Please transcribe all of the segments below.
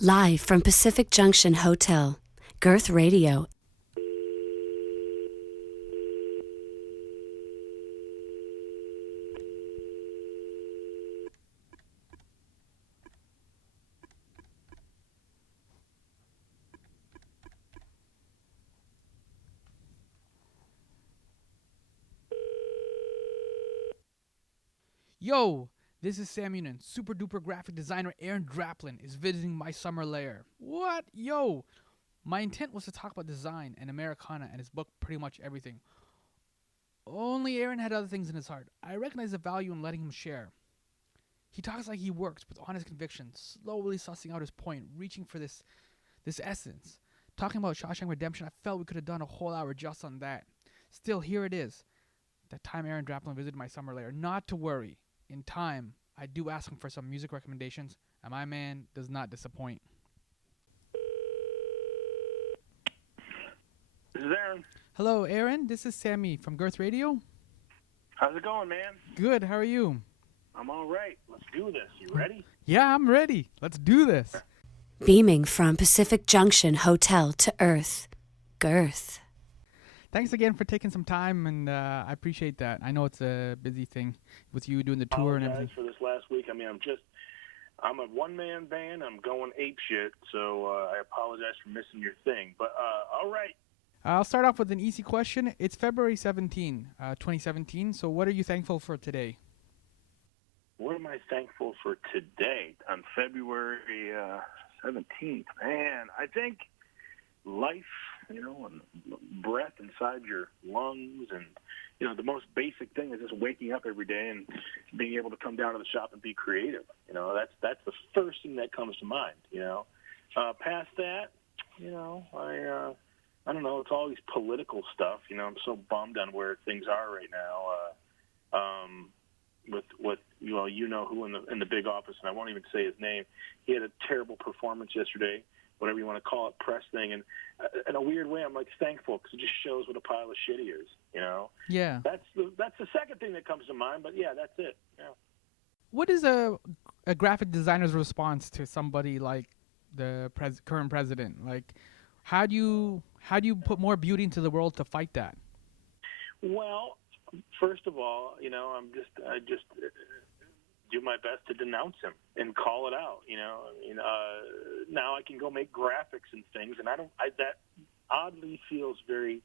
Live from Pacific Junction Hotel, Girth Radio. Yo, this is Sammy Younan. Super duper graphic designer Aaron Draplin is visiting my Summer Lair. What? Yo! My intent was to talk about design and Americana and his book Pretty Much Everything. Only Aaron had other things in his heart. I recognize the value in letting him share. He talks like he works with honest conviction, slowly sussing out his point, reaching for this essence. Talking about Shawshank Redemption, I felt we could have done a whole hour just on that. Still, here it is. That time Aaron Draplin visited my Summer Lair. Not to worry. In time, I do ask him for some music recommendations, and my man does not disappoint. This is Aaron. Hello, Aaron. This is Sammy from Girth Radio. How's it going, man? Good. How are you? I'm all right. Let's do this. You ready? Yeah, I'm ready. Let's do this. Beaming from Pacific Junction Hotel to Earth, Girth. Thanks again for taking some time, and I appreciate that. I know it's a busy thing with you doing the tour and everything. For this last week. I mean, I'm a one-man band. I'm going apeshit, so I apologize for missing your thing. But all right. I'll start off with an easy question. It's February 17, 2017, so what are you thankful for today? What am I thankful for today on February 17th? Man, I think life, and breath inside your lungs, and, the most basic thing is just waking up every day and being able to come down to the shop and be creative. That's the first thing that comes to mind, Past that, I don't know, it's all these political stuff. I'm so bummed on where things are right now. With who in the big office, and I won't even say his name. He had a terrible performance yesterday, whatever you want to call it, press thing, and in a weird way, I'm thankful because it just shows what a pile of shit he is. Yeah. That's the second thing that comes to mind, but yeah, that's it. Yeah. What is a graphic designer's response to somebody like the current president? Like, how do you put more beauty into the world to fight that? Well, first of all, I just do my best to denounce him and call it out. Now I can go make graphics and things, and that oddly feels very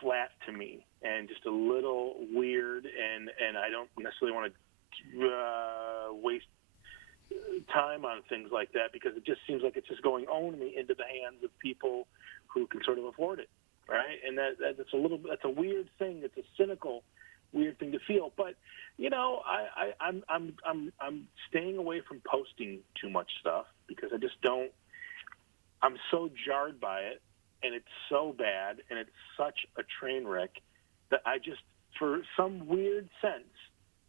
flat to me and just a little weird, and I don't necessarily want to waste time on things like that because it just seems like it's just going only into the hands of people who can sort of afford it, right? And that's a weird thing. It's a cynical, weird thing to feel. But I'm staying away from posting too much stuff because I just don't. I'm so jarred by it, and it's so bad, and it's such a train wreck that I just, for some weird sense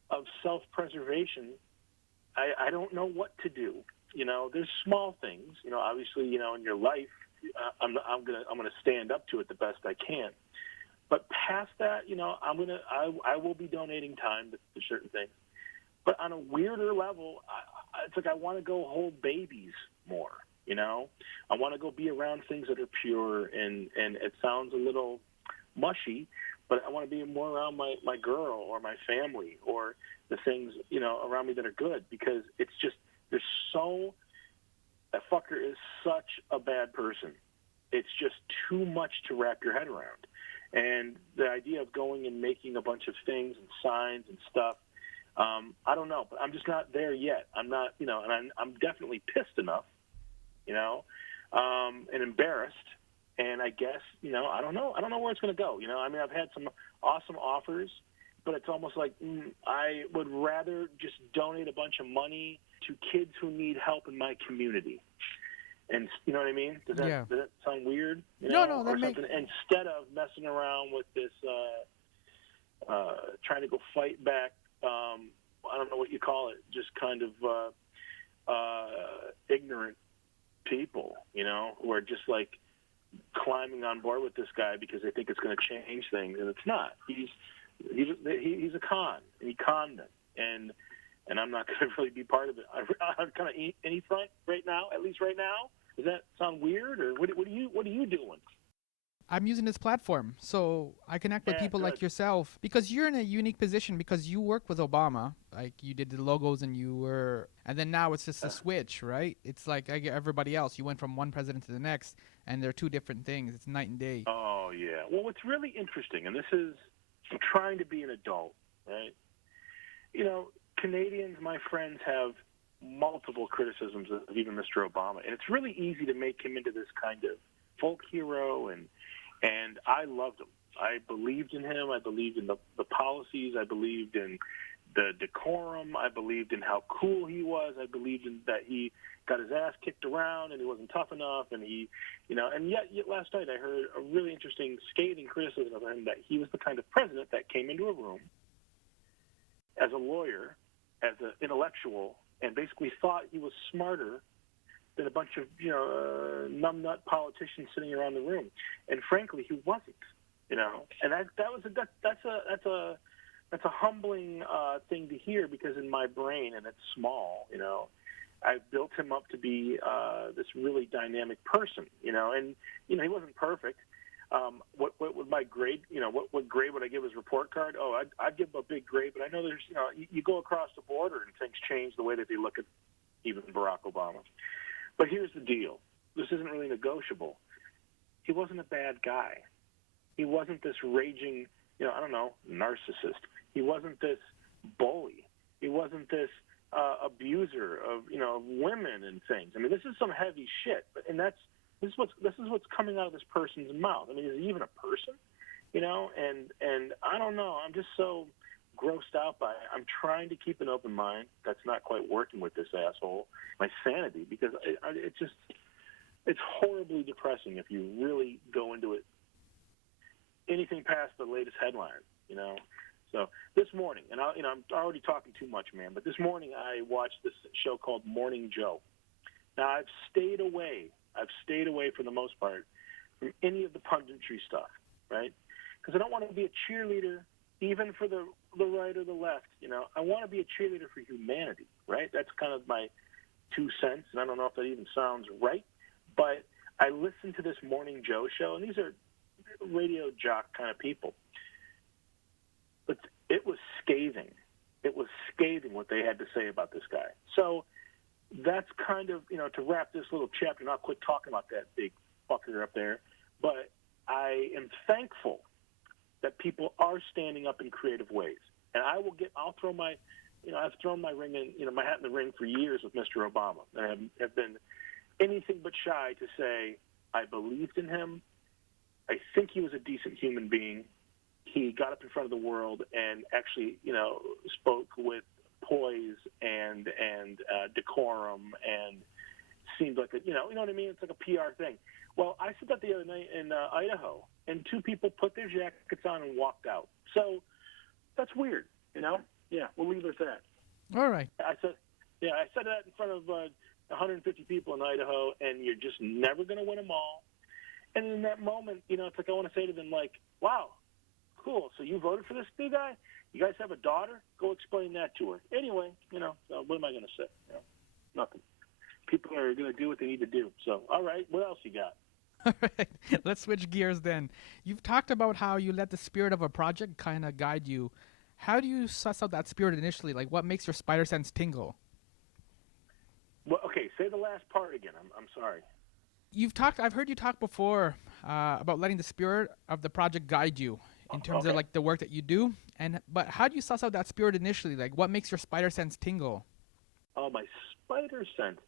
of self-preservation, I don't know what to do. There's small things. Obviously, in your life, I'm gonna stand up to it the best I can. But past that, I will be donating time to certain things. But on a weirder level, it's like I want to go hold babies more. I want to go be around things that are pure, and it sounds a little mushy, but I want to be more around my girl or my family or the things, around me that are good, because it's just, that fucker is such a bad person. It's just too much to wrap your head around. And the idea of going and making a bunch of things and signs and stuff, I don't know, but I'm just not there yet. I'm not, and I'm definitely pissed enough, and embarrassed. And I guess, I don't know where it's going to go. I've had some awesome offers, but it's almost like I would rather just donate a bunch of money to kids who need help in my community. And you know what I mean? Does that sound weird? No, that or something. Instead of messing around with this, trying to go fight back. I don't know what you call it. Just kind of ignorant people, who are just like climbing on board with this guy because they think it's going to change things, and it's not. He's a con, and he conned them, and and I'm not going to really be part of it. I'm kind of any front right now, at least right now. Does that sound weird, or what are you doing? I'm using this platform so I connect with people like yourself, because you're in a unique position because you work with Obama, like you did the logos and then now it's just a switch, right? It's like everybody else. You went from one president to the next, and they're two different things. It's night and day. Oh, yeah. Well, what's really interesting, and this is trying to be an adult, right? You know, Canadians, my friends, have multiple criticisms of even Mr. Obama, and it's really easy to make him into this kind of folk hero, and I loved him. I believed in him. I believed in the policies. I believed in the decorum. I believed in how cool he was. I believed in that he got his ass kicked around and he wasn't tough enough. And and yet last night I heard a really interesting scathing criticism of him, that he was the kind of president that came into a room as a lawyer, as an intellectual, and basically thought he was smarter than a bunch of numbnut politicians sitting around the room, and frankly, he wasn't. And that's a humbling thing to hear, because in my brain, and it's small, I built him up to be this really dynamic person, and he wasn't perfect. What would my grade? What grade would I give his report card? Oh, I'd give him a big grade, but I know there's you go across the border and things change the way that they look at even Barack Obama. But here's the deal. This isn't really negotiable. He wasn't a bad guy. He wasn't this raging, narcissist. He wasn't this bully. He wasn't this abuser of, women and things. I mean, this is some heavy shit. And this is what's coming out of this person's mouth. I mean, is he even a person? And I don't know. I'm just so grossed out by it. I'm trying to keep an open mind. That's not quite working with this asshole. My sanity, because it's horribly depressing if you really go into it. Anything past the latest headline, So this morning, and I'm already talking too much, man. But this morning I watched this show called Morning Joe. Now I've stayed away for the most part from any of the punditry stuff, right? Because I don't want to be a cheerleader, even for the right or the left. I want to be a cheerleader for humanity, right? That's kind of my 2 cents, and I don't know if that even sounds right, but I listened to this Morning Joe show, and these are radio jock kind of people. But it was scathing. It was scathing what they had to say about this guy. So that's kind of, to wrap this little chapter, and I'll quit talking about that big fucker up there, but I am thankful that people are standing up in creative ways. And I'll throw my, I've thrown my ring in, my hat in the ring for years with Mr. Obama. And I have been anything but shy to say I believed in him. I think he was a decent human being. He got up in front of the world and actually, spoke with poise and decorum, and seemed like you know what I mean? It's like a PR thing. Well, I said that the other night in Idaho, and 2 people put their jackets on and walked out. So that's weird, Yeah, we'll leave it at that. All right. I said that in front of 150 people in Idaho, and you're just never going to win them all. And in that moment, it's like I want to say to them, like, wow, cool. So you voted for this new guy? You guys have a daughter? Go explain that to her. Anyway, what am I going to say? Nothing. People are going to do what they need to do. So, all right, what else you got? All right, let's switch gears then. You've talked about how you let the spirit of a project kind of guide you. How do you suss out that spirit initially? Like, what makes your spider sense tingle? Well, okay, say the last part again. I'm sorry. I've heard you talk before about letting the spirit of the project guide you in terms of like the work that you do. But how do you suss out that spirit initially? Like, what makes your spider sense tingle? Oh, my spider sense.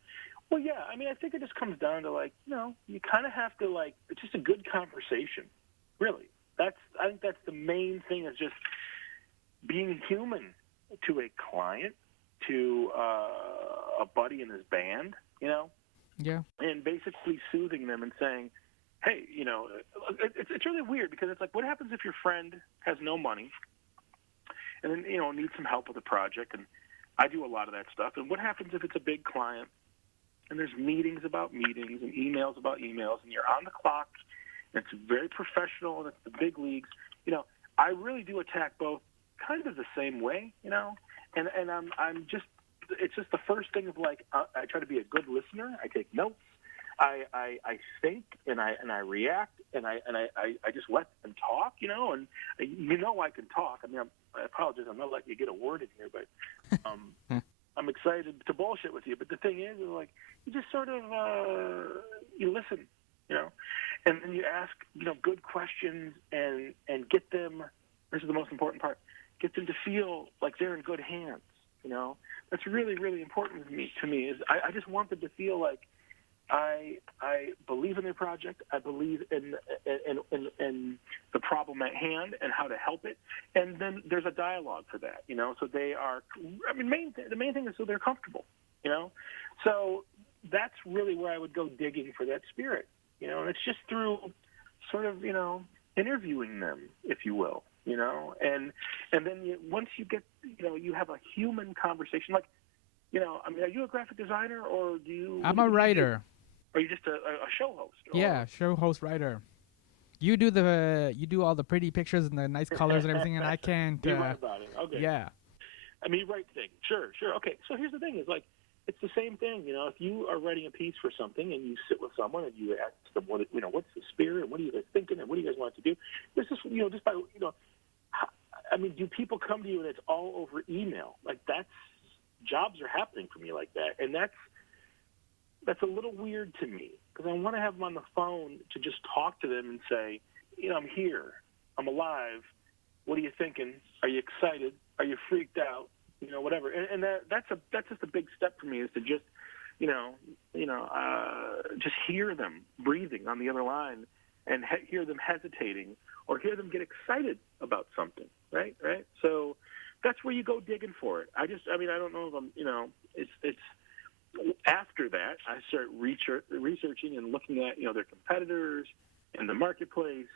Well, yeah, I mean, I think it just comes down to, like, you kind of have to, like, it's just a good conversation, really. I think that's the main thing, is just being human to a client, to a buddy in his band, Yeah. And basically soothing them and saying, hey, it's really weird, because it's like, what happens if your friend has no money and then, needs some help with a project? And I do a lot of that stuff. And what happens if it's a big client and there's meetings about meetings and emails about emails, and you're on the clock, and it's very professional, and it's the big leagues? I really do attack both kind of the same way, and I'm just, it's just the first thing of like, I try to be a good listener. I take notes. I think and I react and I just let them talk, you know, and I can talk. I mean, I apologize. I'm not letting you get a word in here, but I'm excited to bullshit with you. But the thing is like, you just sort of you listen, you know, and then you ask, you know, good questions and get them. This is the most important part. Get them to feel like they're in good hands. You know, that's really, really important to me. Is I just want them to feel like I believe in their project. I believe in the problem at hand and how to help it. And then there's a dialogue for that, you know. So they are. I mean, the main thing is so they're comfortable, you know. So that's really where I would go digging for that spirit, you know. And it's just through sort of, you know, interviewing them, if you will, you know. And then once you get, you know, you have a human conversation, like, you know, I mean, are you a graphic designer or do you? I'm a writer. Or are you just a show host? Yeah, show host, writer. You do all the pretty pictures and the nice colors and everything, and I can't. You write about it. Okay. Yeah. I mean, you write things. Sure. Okay. So here's the thing: is like it's the same thing. You know, if you are writing a piece for something and you sit with someone and you ask them, what, you know, what's the spirit and what are you guys thinking and what do you guys want to do? This is, you know, just by, you know, I mean, do people come to you and it's all over email? Like jobs are happening for me like that, and that's a little weird to me because I want to have them on the phone to just talk to them and say, you know, I'm here, I'm alive. What are you thinking? Are you excited? Are you freaked out? You know, whatever. And that's just a big step for me is to just, just hear them breathing on the other line and hear them hesitating or hear them get excited about something. Right. So that's where you go digging for it. I don't know if I'm, you know, it's. After that, I start researching and looking at, you know, their competitors and the marketplace.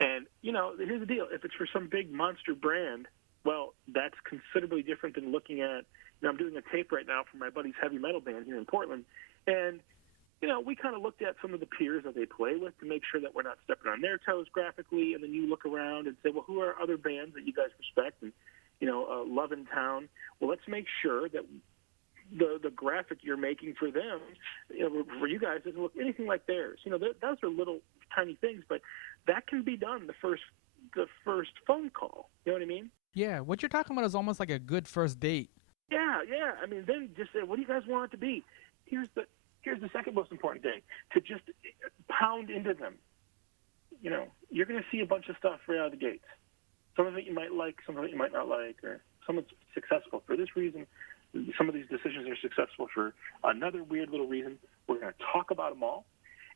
And, you know, here's the deal. If it's for some big monster brand, well, that's considerably different than looking at, you know, I'm doing a tape right now for my buddy's heavy metal band here in Portland. And, you know, we kind of looked at some of the peers that they play with to make sure that we're not stepping on their toes graphically. And then you look around and say, well, who are other bands that you guys respect and, you know, love in town? Well, let's make sure that the graphic you're making for them, you know, for you guys doesn't look anything like theirs. You know, those are little tiny things, but that can be done the first phone call. You know what I mean? Yeah, what you're talking about is almost like a good first date. Yeah. I mean, then just say, what do you guys want it to be? Here's the second most important thing, to just pound into them. You know, you're going to see a bunch of stuff right out of the gates. Some of it you might like, some of it you might not like, or some of it's successful for this reason. Some of these decisions are successful for another weird little reason. We're going to talk about them all.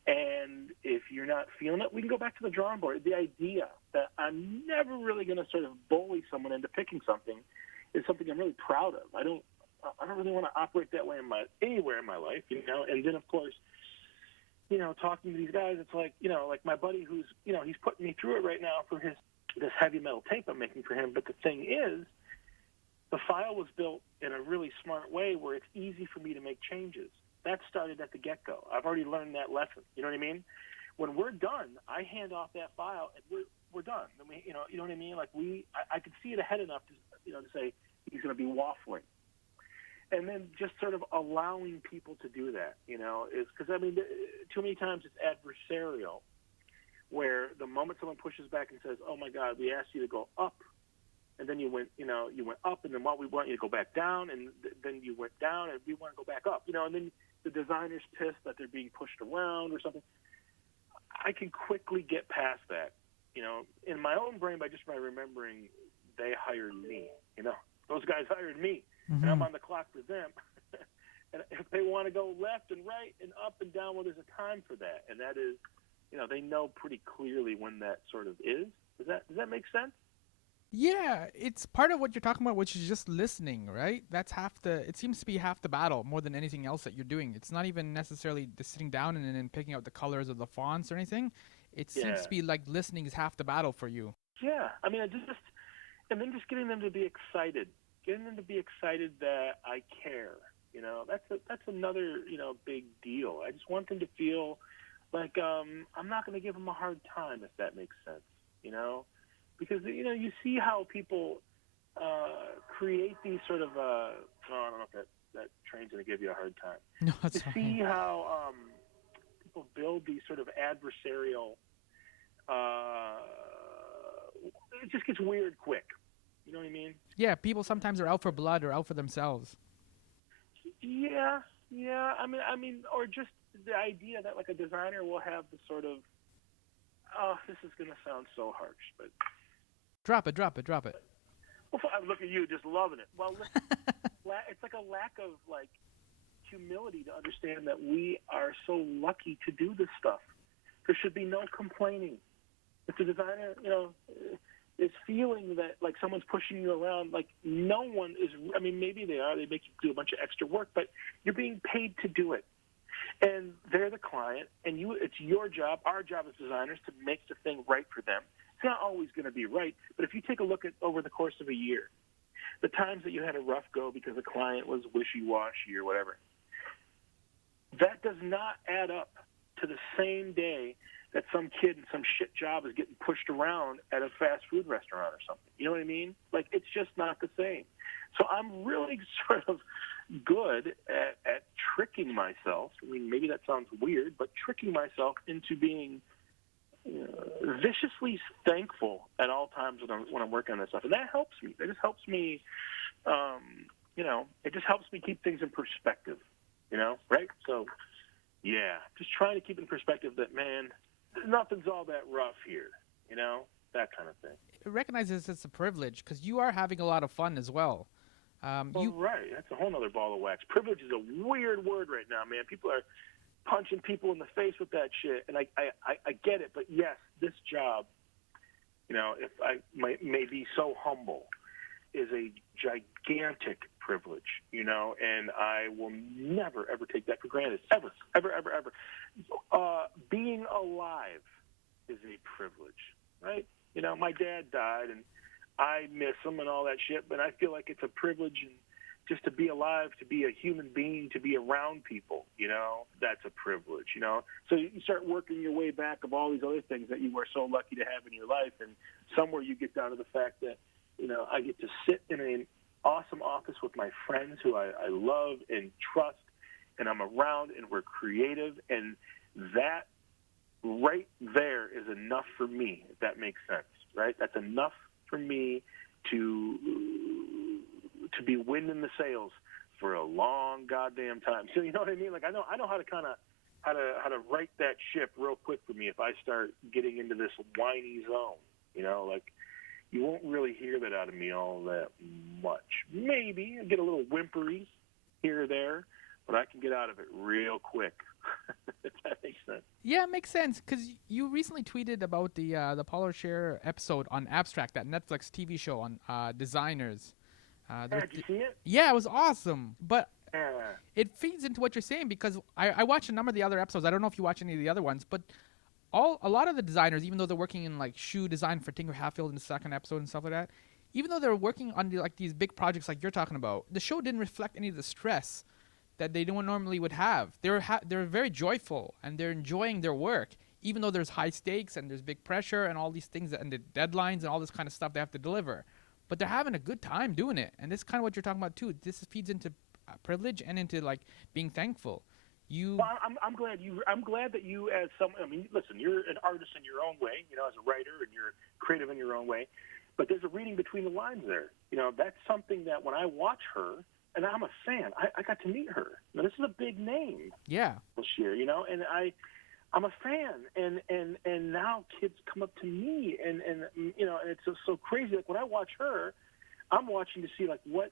And if you're not feeling it, we can go back to the drawing board. The idea that I'm never really going to sort of bully someone into picking something is something I'm really proud of. I don't really want to operate that way anywhere in my life, you know. And then, of course, you know, talking to these guys, it's like, you know, like my buddy who's, you know, he's putting me through it right now for this heavy metal tape I'm making for him. But the thing is, the file was built in a really smart way where it's easy for me to make changes. That started at the get-go. I've already learned that lesson. You know what I mean? When we're done, I hand off that file and we're done. I mean, you know what I mean? Like I could see it ahead enough to, you know, to say he's going to be waffling. And then just sort of allowing people to do that, you know, is because, I mean, too many times it's adversarial where the moment someone pushes back and says, oh, my God, we asked you to go up, and then you went up, and then what we want you to go back down, and then you went down, and we want to go back up, you know, and then the designer's pissed that they're being pushed around or something. I can quickly get past that, you know, in my own brain by remembering they hired me, you know. Those guys hired me, and I'm on the clock for them. And if they want to go left and right and up and down, well, there's a time for that, and that is, you know, they know pretty clearly when that sort of is. Does that make sense? Yeah, it's part of what you're talking about, which is just listening, right? It seems to be half the battle more than anything else that you're doing. It's not even necessarily just sitting down and then picking out the colors of the fonts or anything. It seems to be like listening is half the battle for you. Yeah, I mean, and then just getting them to be excited, that I care. You know, that's another, you know, big deal. I just want them to feel like I'm not going to give them a hard time, if that makes sense, you know. Because, you know, you see how people create these sort of, I don't know if that train's going to give you a hard time. No, it's To fine. see how people build these sort of adversarial, it just gets weird quick. You know what I mean? Yeah, people sometimes are out for blood or out for themselves. Yeah. I mean, or just the idea that like a designer will have the sort of, this is going to sound so harsh, but Drop it. well, I look at you just loving it. Well, it's like a lack of like humility to understand that we are so lucky to do this stuff. There should be no complaining. If the designer, is feeling that like someone's pushing you around, like no one is. I mean, maybe they are. They make you do a bunch of extra work, but you're being paid to do it, and they're the client, and it's your job. Our job as designers to make the thing right for them. It's not always going to be right, but if you take a look at over the course of a year, the times that you had a rough go because the client was wishy-washy or whatever, that does not add up to the same day that some kid in some shit job is getting pushed around at a fast food restaurant or something. You know what I mean? Like, it's just not the same. So I'm really sort of good at tricking myself. I mean, maybe that sounds weird, but tricking myself into being viciously thankful at all times when I'm working on this stuff. And that helps me. That just helps me, it just helps me keep things in perspective, right? So, yeah, just trying to keep in perspective that, man, nothing's all that rough here, that kind of thing. It recognizes it's a privilege because you are having a lot of fun as well. Right. That's a whole other ball of wax. Privilege is a weird word right now, man. People are punching people in the face with that shit, and I get it. But yes, this job, if I may be so humble, is a gigantic privilege, and I will never, ever take that for granted. Ever. Being alive is a privilege, right? My dad died, and I miss him and all that shit, but I feel like it's a privilege and just to be alive, to be a human being, to be around people, that's a privilege, So you start working your way back of all these other things that you were so lucky to have in your life, and somewhere you get down to the fact that, I get to sit in an awesome office with my friends who I love and trust, and I'm around, and we're creative, and that right there is enough for me, if that makes sense, right? That's enough for me to be winding the sails for a long goddamn time. So you know what I mean? Like I know how to kind of how to right that ship real quick for me if I start getting into this whiny zone. Like you won't really hear that out of me all that much. Maybe I get a little whimpery here or there, but I can get out of it real quick. If that makes sense. Yeah, it makes sense because you recently tweeted about the Paulo Share episode on Abstract, that Netflix TV show on designers. Did you see it? Yeah, it was awesome. But it feeds into what you're saying because I watched a number of the other episodes. I don't know if you watch any of the other ones, but a lot of the designers, even though they're working in like shoe design for Tinker Hatfield in the second episode and stuff like that, even though they're working on like these big projects like you're talking about, the show didn't reflect any of the stress that they don't normally would have. They're very joyful and they're enjoying their work, even though there's high stakes and there's big pressure and all these things and the deadlines and all this kind of stuff they have to deliver. But they're having a good time doing it, and this is kind of what you're talking about too. This feeds into privilege and into like being thankful. Well, I'm glad that you as someone. I mean, listen, you're an artist in your own way, as a writer, and you're creative in your own way. But there's a reading between the lines there. That's something that when I watch her, and I'm a fan, I got to meet her. Now, this is a big name. Yeah. This year, and I'm a fan, and now kids come up to me, and it's so crazy. Like when I watch her, I'm watching to see like what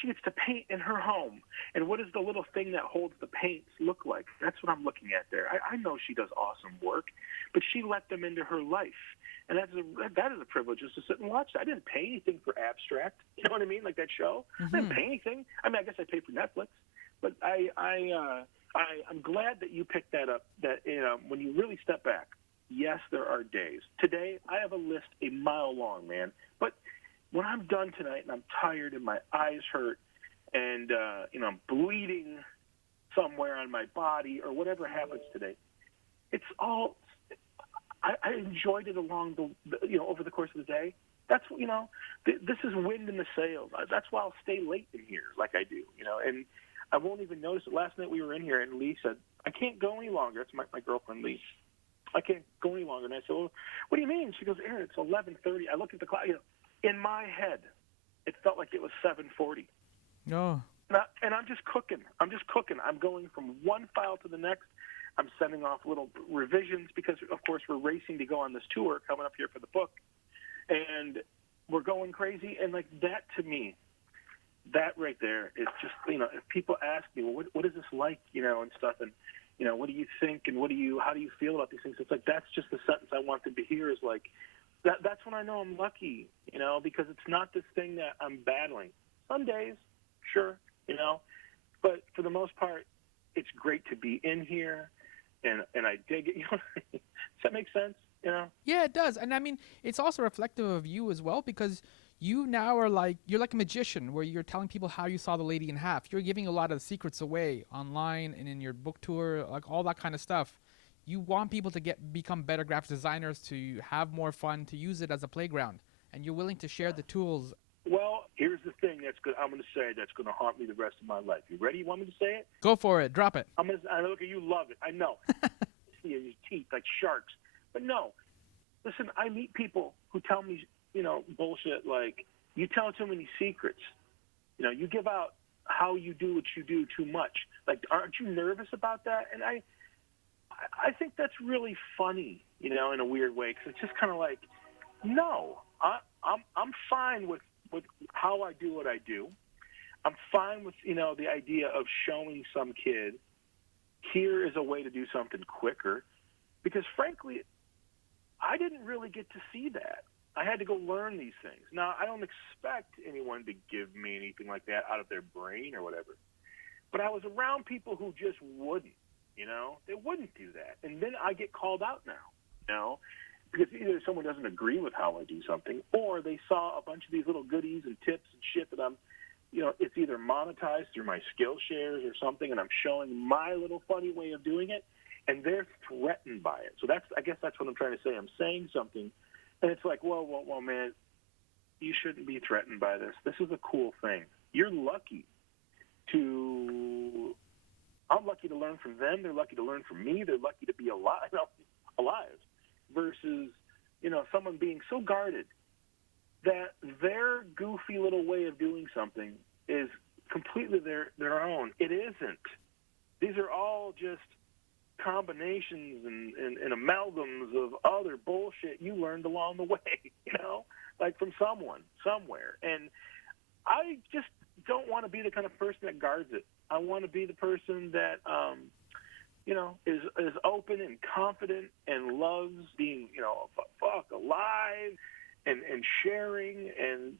she gets to paint in her home, and what does the little thing that holds the paints look like? That's what I'm looking at there. I know she does awesome work, but she let them into her life, and that is a privilege just to sit and watch that. I didn't pay anything for Abstract. You know what I mean? Like that show. Mm-hmm. I didn't pay anything. I mean, I guess I paid for Netflix, but I'm glad that you picked that up, that when you really step back, yes, there are days. Today, I have a list a mile long, man. But when I'm done tonight and I'm tired and my eyes hurt and, I'm bleeding somewhere on my body or whatever happens today, it's all – I enjoyed it along over the course of the day, That's, this is wind in the sails. That's why I'll stay late in here like I do, and I won't even notice it. Last night we were in here and Lee said, I can't go any longer. It's my girlfriend, Lee. I can't go any longer. And I said, well, what do you mean? She goes, Aaron, it's 11:30. I looked at the clock. In my head, it felt like it was 7:40. Oh. And I'm just cooking. I'm going from one file to the next. I'm sending off little revisions because, of course, we're racing to go on this tour coming up here for the book. And we're going crazy. And, like, that to me, that right there is just, if people ask me, well, what is this like, and stuff, and, what do you think and how do you feel about these things? It's like, that's just the sentence I want them to hear is like, that's when I know I'm lucky, because it's not this thing that I'm battling. Some days, sure, but for the most part, it's great to be in here, and I dig it. Does that make sense? Yeah, it does. And I mean, it's also reflective of you as well, because you now are you're like a magician where you're telling people how you saw the lady in half. You're giving a lot of the secrets away online and in your book tour, like all that kind of stuff. You want people to become better graphic designers, to have more fun, to use it as a playground, and you're willing to share the tools. Well, here's the thing I'm going to say that's going to haunt me the rest of my life. You ready? You want me to say it? Go for it. Drop it. I look at you, love it. I know. See your teeth like sharks. But no, listen, I meet people who tell me, bullshit like, you tell too many secrets. You give out how you do what you do too much. Like, aren't you nervous about that? And I think that's really funny, in a weird way, because it's just kind of like, no, I'm fine with how I do what I do. I'm fine with, the idea of showing some kid, here is a way to do something quicker, because frankly, I didn't really get to see that. I had to go learn these things. Now, I don't expect anyone to give me anything like that out of their brain or whatever, but I was around people who just wouldn't. They wouldn't do that. And then I get called out now, because either someone doesn't agree with how I do something, or they saw a bunch of these little goodies and tips and shit that I'm, it's either monetized through my Skillshares or something, and I'm showing my little funny way of doing it, and they're threatened by it. So I guess that's what I'm trying to say. I'm saying something, and it's like, well, man, you shouldn't be threatened by this. This is a cool thing. You're lucky I'm lucky to learn from them. They're lucky to learn from me. They're lucky to be alive versus, someone being so guarded that their goofy little way of doing something is completely their own. It isn't. These are all just combinations and amalgams of other bullshit you learned along the way, like from someone, somewhere. And I just don't want to be the kind of person that guards it. I want to be the person that, is open and confident and loves being, alive and sharing and,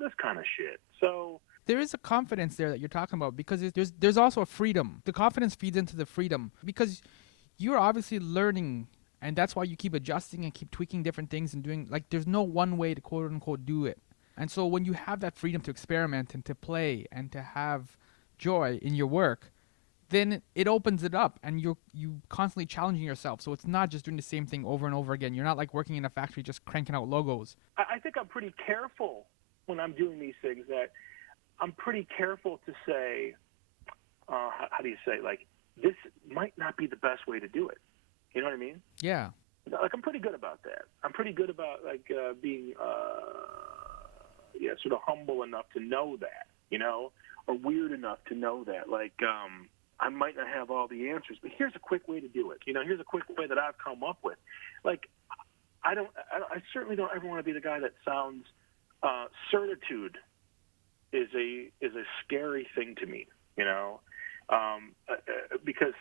this kind of shit. So there is a confidence there that you're talking about, because there's also a freedom. The confidence feeds into the freedom, because you're obviously learning, and that's why you keep adjusting and keep tweaking different things and doing, there's no one way to quote unquote do it. And so when you have that freedom to experiment and to play and to have joy in your work, then it opens it up, and you constantly challenging yourself. So it's not just doing the same thing over and over again. You're not like working in a factory just cranking out logos. I think I'm pretty careful when I'm doing these things, that I'm pretty careful to say, how do you say, this might not be the best way to do it. You know what I mean? Yeah. I'm pretty good about that. I'm pretty good about being sort of humble enough to know that, or weird enough to know that. I might not have all the answers, but here's a quick way to do it. Here's a quick way that I've come up with. I certainly don't ever want to be the guy that sounds certitude is a scary thing to me, because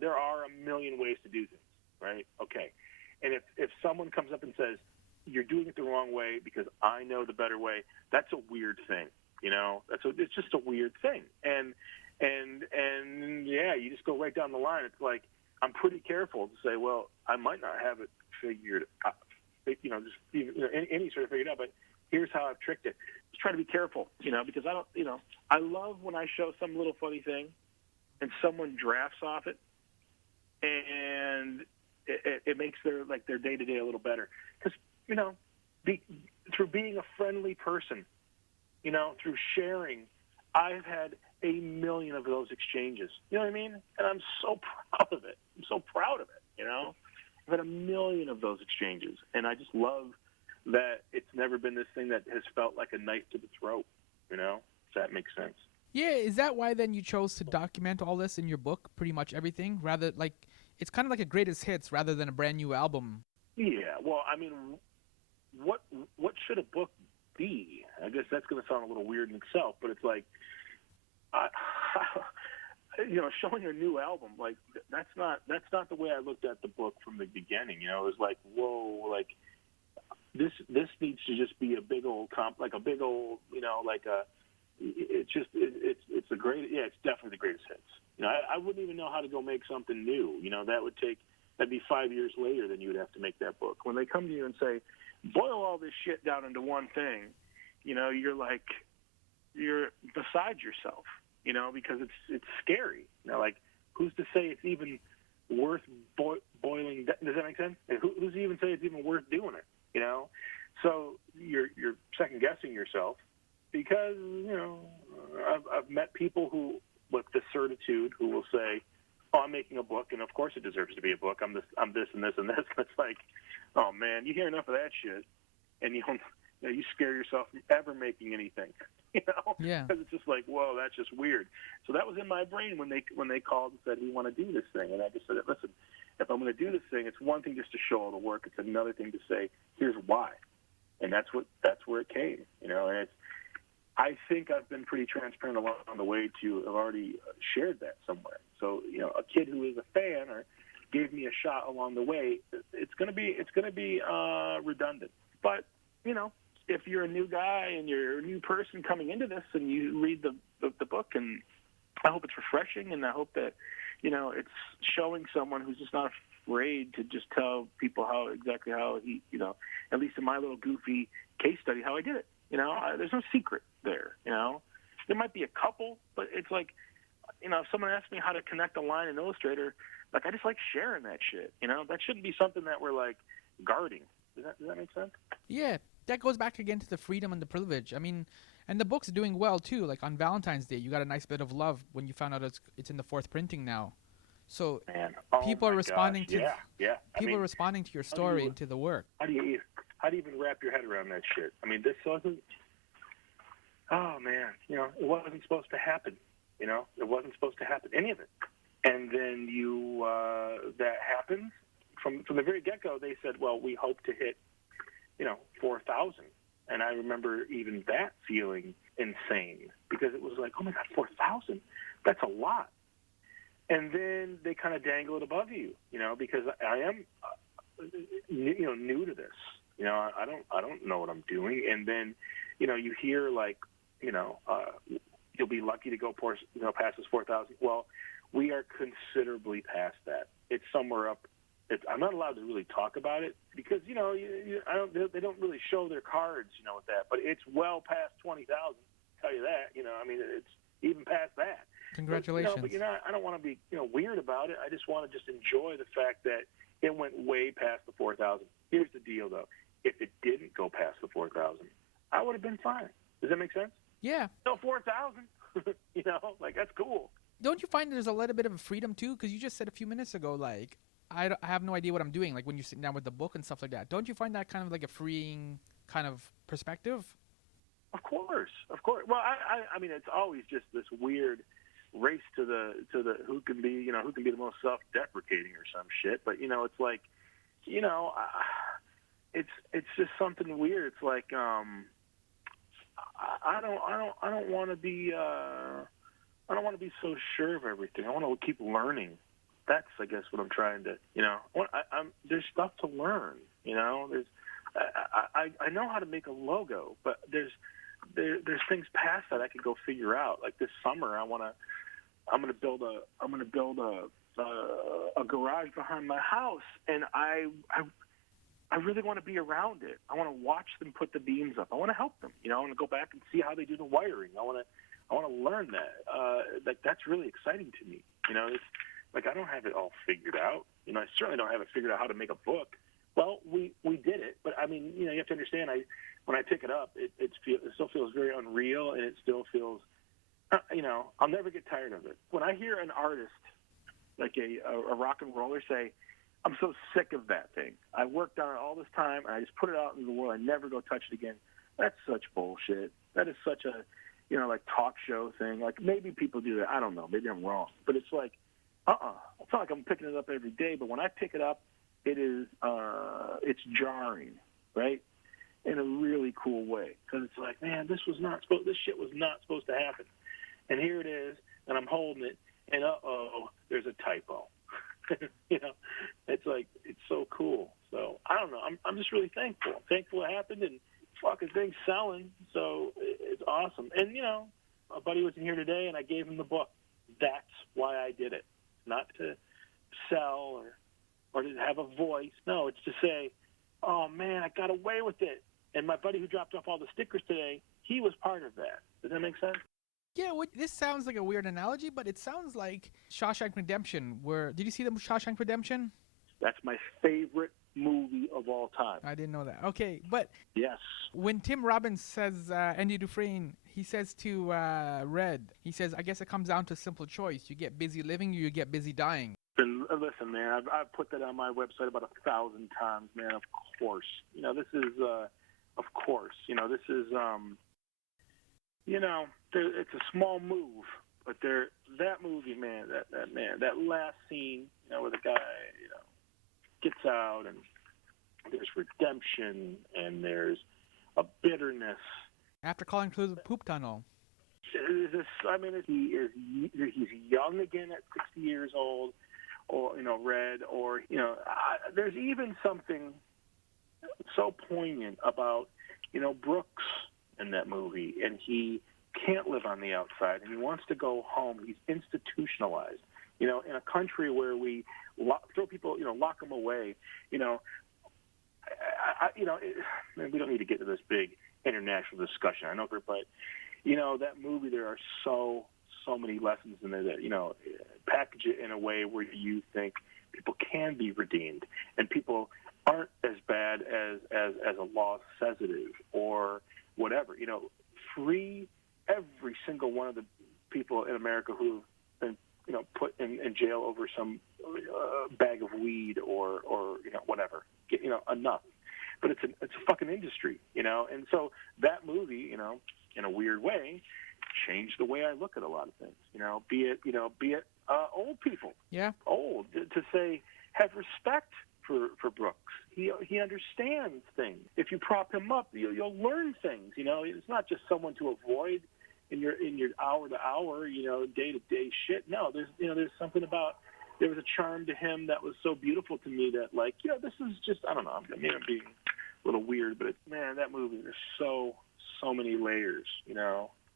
there are a million ways to do things, right? Okay. And if someone comes up and says, you're doing it the wrong way because I know the better way, that's a weird thing, it's just a weird thing. And yeah, you just go right down the line. It's like, I'm pretty careful to say, well, I might not have it figured out, any sort of figured out, but here's how I've tricked it. Just try to be careful, because I don't, I love when I show some little funny thing and someone drafts off it, and it makes their day-to-day a little better. Because, through being a friendly person, through sharing, I've had a million of those exchanges. You know what I mean? And I'm so proud of it. I'm so proud of it, I've had a million of those exchanges, and I just love that it's never been this thing that has felt like a knife to the throat, if that makes sense. Yeah, is that why then you chose to document all this in your book, pretty much everything, rather like it's kind of like a greatest hits rather than a brand new album? Yeah, well, I mean, what should a book be? I guess that's going to sound a little weird in itself, but it's like, showing a new album, like that's not the way I looked at the book from the beginning. It was like, whoa, like this needs to just be a big old like a big old, like a. It's the great. Yeah, it's definitely the greatest hits. I wouldn't even know how to go make something new. That'd be 5 years later than you would have to make that book. When they come to you and say, boil all this shit down into one thing, you're like, you're beside yourself, because it's scary. Like, who's to say it's even worth boiling? Does that make sense? Who's to even say it's even worth doing it? So you're second guessing yourself, because I've met people who, with the certitude, who will say, "Oh, I'm making a book, and of course it deserves to be a book. I'm this and this and this." And it's like, oh man, you hear enough of that shit, and you scare yourself from ever making anything. Yeah. Because it's just like, whoa, that's just weird. So that was in my brain when they called and said, we want to do this thing, and I just said, listen, if I'm going to do this thing, it's one thing just to show all the work. It's another thing to say, here's why, and that's where it came. And I think I've been pretty transparent along the way to have already shared that somewhere. So, a kid who is a fan or gave me a shot along the way, it's going to be redundant. But, if you're a new guy and you're a new person coming into this and you read the book, and I hope it's refreshing, and I hope that, it's showing someone who's just not afraid to just tell people exactly how he, at least in my little goofy case study, how I did it. There's no secret there. There might be a couple, but it's like, if someone asks me how to connect a line in Illustrator, like, I just like sharing that shit. That shouldn't be something that we're like guarding. Does that make sense? Yeah, that goes back again to the freedom and the privilege. I mean, and the book's doing well too. Like on Valentine's Day, you got a nice bit of love when you found out it's in the 4th printing now. So man, people are responding to people are responding to your story and to the work. How do you even wrap your head around that shit? I mean, this wasn't. Oh man, it wasn't supposed to happen. It wasn't supposed to happen, any of it. And then that happens from the very get-go. They said, well, we hope to hit 4,000. And I remember even that feeling insane, because it was like, oh my God, 4,000? That's a lot. And then they kind of dangle it above you, because I am, new to this. I don't know what I'm doing. And then, you hear like, you'll be lucky to go past this 4,000. Well, we are considerably past that. It's somewhere up. I'm not allowed to really talk about it because they don't really show their cards, with that. But it's well past 20,000. Tell you that. I mean, it's even past that. Congratulations. But I don't want to be weird about it. I just want to just enjoy the fact that it went way past the 4,000. Here's the deal, though. If it didn't go past the 4,000, I would have been fine. Does that make sense? Yeah. 4,000. Like, that's cool. Don't you find there's a little bit of a freedom too? Because you just said a few minutes ago, like, I have no idea what I'm doing. Like when you're sitting down with the book and stuff like that. Don't you find that kind of like a freeing kind of perspective? Of course. Well, I mean, it's always just this weird race to the who can be the most self-deprecating or some shit. But it's like, it's just something weird. It's like I don't want to be so sure of everything. I want to keep learning. That's, I guess, what I'm trying to, there's stuff to learn, there's, I know how to make a logo, but there's things past that I could go figure out. Like this summer, I'm going to build a garage behind my house, and I really want to be around it. I want to watch them put the beams up. I want to help them, I want to go back and see how they do the wiring. I want to learn that. That's really exciting to me. It's like I don't have it all figured out. I certainly don't have it figured out how to make a book. Well, we did it, but I mean, you have to understand. When I pick it up, it still feels very unreal, and it still feels, I'll never get tired of it. When I hear an artist like a rock and roller say, "I'm so sick of that thing. I worked on it all this time, and I just put it out into the world. I never go touch it again." That's such bullshit. That is such a, like talk show thing. Like maybe people do that. I don't know. Maybe I'm wrong, but it's like, It's not like I'm picking it up every day, but when I pick it up, it is it's jarring, right? In a really cool way, because it's like, man, this shit was not supposed to happen, and here it is, and I'm holding it, and there's a typo. It's like, it's so cool. So I don't know. I'm just really thankful. I'm thankful it happened, and fucking thing's selling, so it's awesome. And a buddy was in here today, and I gave him the book. That's why I did it, not to sell or to have a voice. No, it's to say, oh man, I got away with it. And my buddy who dropped off all the stickers today, he was part of that. Does that make sense? Yeah, this sounds like a weird analogy, but it sounds like Shawshank Redemption. Did you see the Shawshank Redemption? That's my favorite movie of all time. I didn't know that. Okay, but yes, when Tim Robbins says Andy Dufresne, he says to Red, he says, I guess it comes down to a simple choice. You get busy living or you get busy dying. And listen, man, I've put that on my website about 1,000 times, man. Of course, this is, of course, this is, it's a small move, but that movie, man, that last scene, where the guy, gets out and there's redemption and there's a bitterness. After calling through the poop tunnel. He's young again at 60 years old, or, Red, or, there's even something so poignant about, Brooks in that movie, and he can't live on the outside, and he wants to go home. He's institutionalized, in a country where we throw people, lock them away, we don't need to get to this big international discussion. I know, but, that movie, there are so many lessons in there that, package it in a way where you think people can be redeemed and people aren't as bad as a law says it is or whatever. Free every single one of the people in America who've been, put in jail over some bag of weed or whatever. Enough. But it's a fucking industry, and so that movie, in a weird way, changed the way I look at a lot of things. Be it old people, old, to say, have respect for Brooks. He understands things. If you prop him up, you'll learn things. It's not just someone to avoid in your hour to hour, day to day shit. No, there's something about. There was a charm to him that was so beautiful to me that, like, this is just, I don't know, I'm being a little weird, but man, that movie, there's so many layers,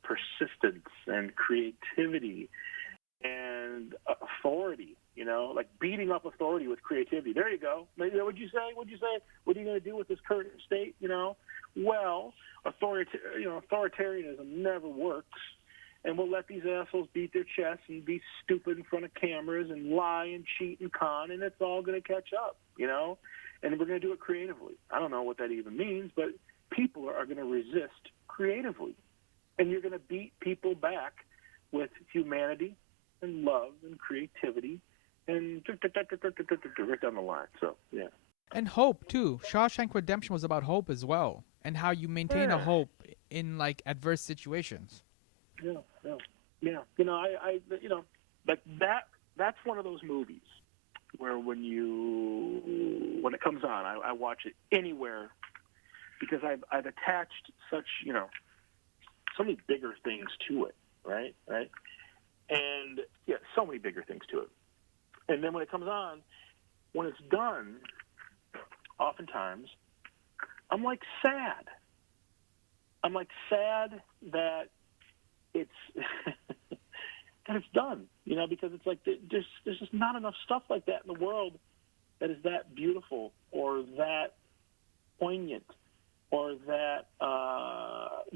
persistence and creativity and authority, like beating up authority with creativity. There you go. What'd you say? What are you going to do with this current state? Well, authoritarianism never works. And we'll let these assholes beat their chests and be stupid in front of cameras and lie and cheat and con, and it's all going to catch up, And we're going to do it creatively. I don't know what that even means, but people are going to resist creatively. And you're going to beat people back with humanity and love and creativity and right down the line. So, yeah. And hope, too. Shawshank Redemption was about hope as well, and how you maintain a hope in, like, adverse situations. Yeah. Like that's one of those movies where when it comes on, I watch it anywhere because I've attached such, so many bigger things to it, right? And yeah, so many bigger things to it. And then when it comes on, when it's done, oftentimes I'm like sad. I'm like sad that it's that it's done, because it's like there's just not enough stuff like that in the world that is that beautiful or that poignant or that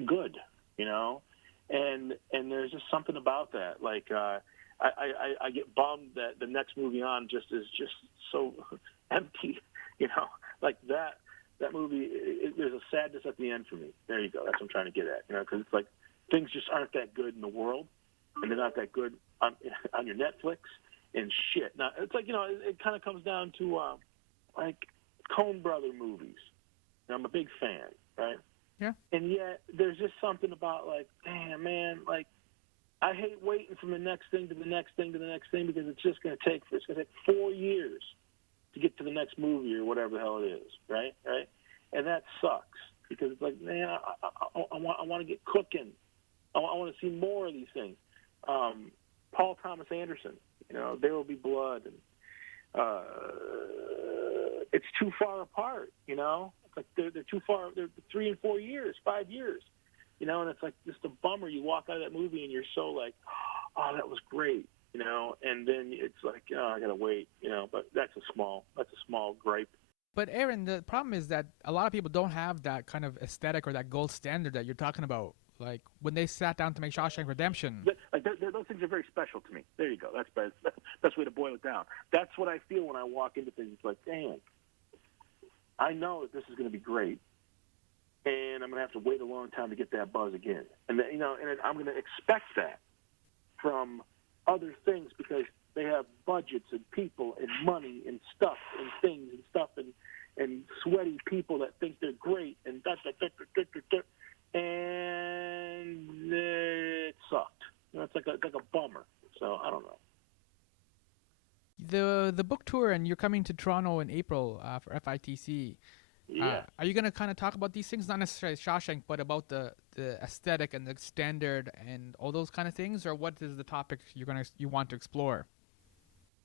good, and there's just something about that. Like I get bummed that the next movie on just is just so empty, like that movie. There's a sadness at the end for me. There you go. That's what I'm trying to get at, because it's like things just aren't that good in the world, and they're not that good on your Netflix and shit. Now it's like it kind of comes down to like Coen Brother movies. I'm a big fan, right? Yeah. And yet there's just something about like, damn man, like I hate waiting from the next thing to the next thing to the next thing because it's just going to take 4 years to get to the next movie or whatever the hell it is, right? And that sucks because it's like, man, I want to get cooking. I want to see more of these things. Paul Thomas Anderson, There Will Be Blood, and it's too far apart, It's like they're too far. They're 3 and 4 years, 5 years, and it's like just a bummer. You walk out of that movie and you're so like, oh, that was great, and then it's like, oh, I gotta wait, But that's a small gripe. But Aaron, the problem is that a lot of people don't have that kind of aesthetic or that gold standard that you're talking about. Like when they sat down to make Shawshank Redemption. Those things are very special to me. There you go. That's the best way to boil it down. That's what I feel when I walk into things. It's like, damn, I know that this is going to be great, and I'm going to have to wait a long time to get that buzz again. And and I'm going to expect that from other things because they have budgets and people and money and stuff and things and stuff and sweaty people that think they're great and and it sucked. It's like a bummer. So I don't know. The book tour, and you're coming to Toronto in April for FITC. Yeah. Are you going to kind of talk about these things, not necessarily Shawshank, but about the aesthetic and the standard and all those kind of things, or what is the topic you want to explore?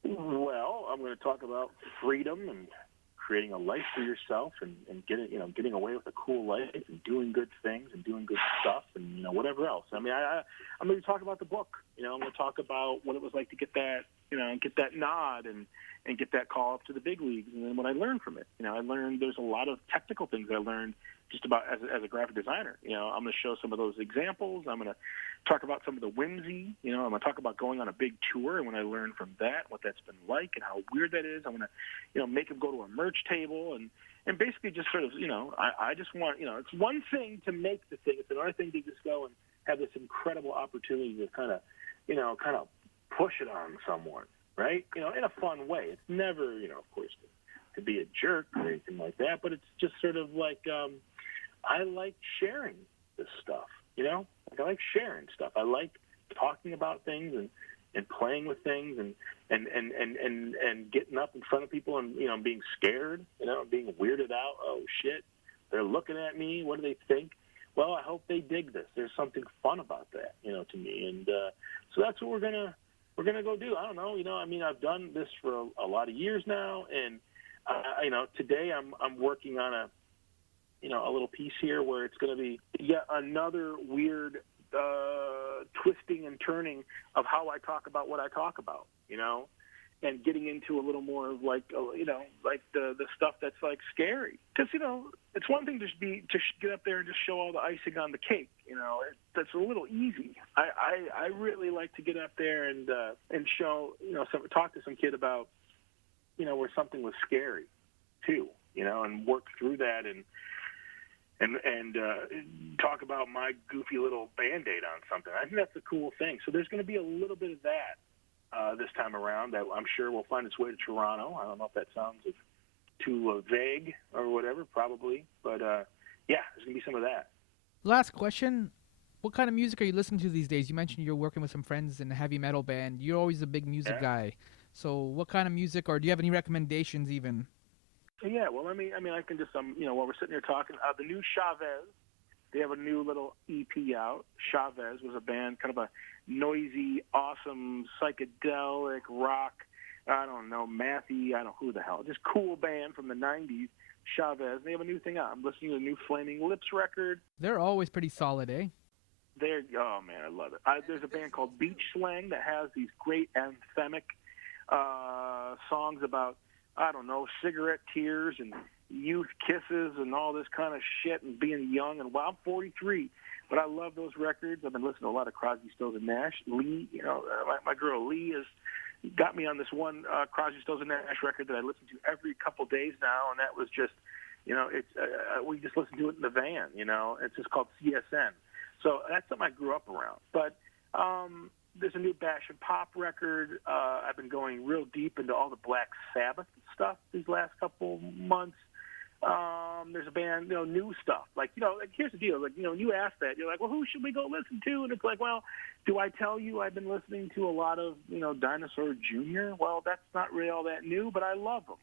Well, I'm going to talk about freedom and creating a life for yourself and getting away with a cool life and doing good things and doing good stuff and whatever else. I mean, I'm going to talk about the book. I'm going to talk about what it was like to get that nod and get that call up to the big leagues, and then what I learned from it. I learned there's a lot of technical things I learned just about as a graphic designer. I'm going to show some of those examples. I'm going to talk about some of the whimsy. I'm going to talk about going on a big tour and what I learned from that, what that's been like, and how weird that is. I'm going to, make them go to a merch table and basically just sort of, I just want, it's one thing to make the thing. It's another thing to just go and have this incredible opportunity to kind of push it on someone, right? In a fun way. It's never, of course, to be a jerk or anything like that, but it's just sort of like, I like sharing this stuff, Like I like sharing stuff. I like talking about things and playing with things and getting up in front of people and, being scared, being weirded out. Oh, shit, they're looking at me. What do they think? Well, I hope they dig this. There's something fun about that, to me. And so that's what we're gonna go do. I don't know, I've done this for a lot of years now, and today I'm working on a little piece here where it's going to be yet another weird twisting and turning of how I talk about what I talk about, and getting into a little more of like the stuff that's like scary. Because, it's one thing to get up there and just show all the icing on the cake, that's a little easy. I really like to get up there and show, talk to some kid about, where something was scary too, and work through that and talk about my goofy little Band-Aid on something. I think that's a cool thing. So there's going to be a little bit of that this time around that I'm sure will find its way to Toronto. I don't know if that sounds too vague or whatever, probably. But, yeah, there's going to be some of that. Last question. What kind of music are you listening to these days? You mentioned you're working with some friends in a heavy metal band. You're always a big music guy. So what kind of music, or do you have any recommendations even? Yeah, well, I can just, while we're sitting here talking, the new Chavez, they have a new little EP out. Chavez was a band, kind of a noisy, awesome, psychedelic rock, I don't know, mathy, I don't know who the hell, just cool band from the 90s, Chavez. They have a new thing out. I'm listening to the new Flaming Lips record. They're always pretty solid, eh? Oh, man, I love it. There's a band called Beach Slang that has these great anthemic songs about I don't know, cigarette tears and youth kisses and all this kind of shit and being young. And well, I'm 43, but I love those records. I've been listening to a lot of Crosby, Stills and Nash. Lee, my girl Lee has got me on this one Crosby, Stills and Nash record that I listen to every couple days now, and that was just, it's we just listen to it in the van. It's just called CSN. So that's something I grew up around. But there's a new Bash and Pop record. I've been going real deep into all the Black Sabbath stuff these last couple months. There's a band, new stuff. Here's the deal. When you ask that, you're like, well, who should we go listen to? And it's like, well, do I tell you I've been listening to a lot of, Dinosaur Jr.? Well, that's not really all that new, but I love them,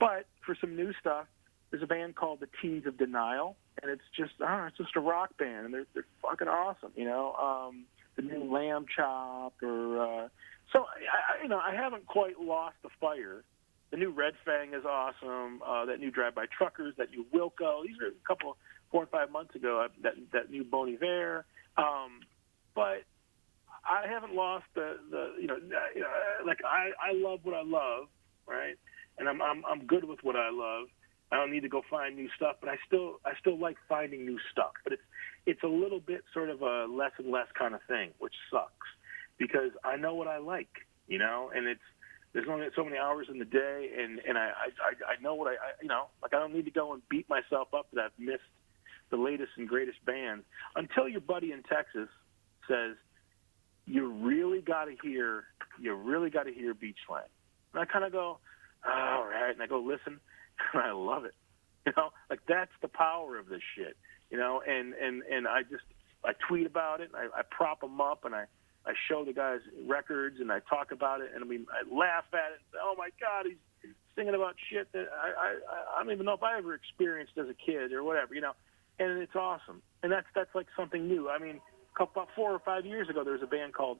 But for some new stuff, there's a band called the Teens of Denial, and it's just a rock band, and they're fucking awesome, the new Lamb Chop, so I haven't quite lost the fire. The new Red Fang is awesome. That new Drive By Truckers, that new Wilco. These are a couple 4 or 5 months ago. That new Bon Iver. But I haven't lost the I love what I love, right? And I'm good with what I love. I don't need to go find new stuff, but I still like finding new stuff. But it's a little bit sort of a less and less kind of thing, which sucks because I know what I like, and there's only so many hours in the day, and I know what I don't need to go and beat myself up that I've missed the latest and greatest band until your buddy in Texas says you really got to hear Beachland. And I kind of go, all right, and I go listen, and I love it. That's the power of this shit. And I tweet about it, and I prop them up, and I show the guys records, and I talk about it, and I laugh at it and say, oh my God, he's singing about shit that I don't even know if I ever experienced as a kid or whatever, and it's awesome. And that's like something new. About 4 or 5 years ago, there was a band called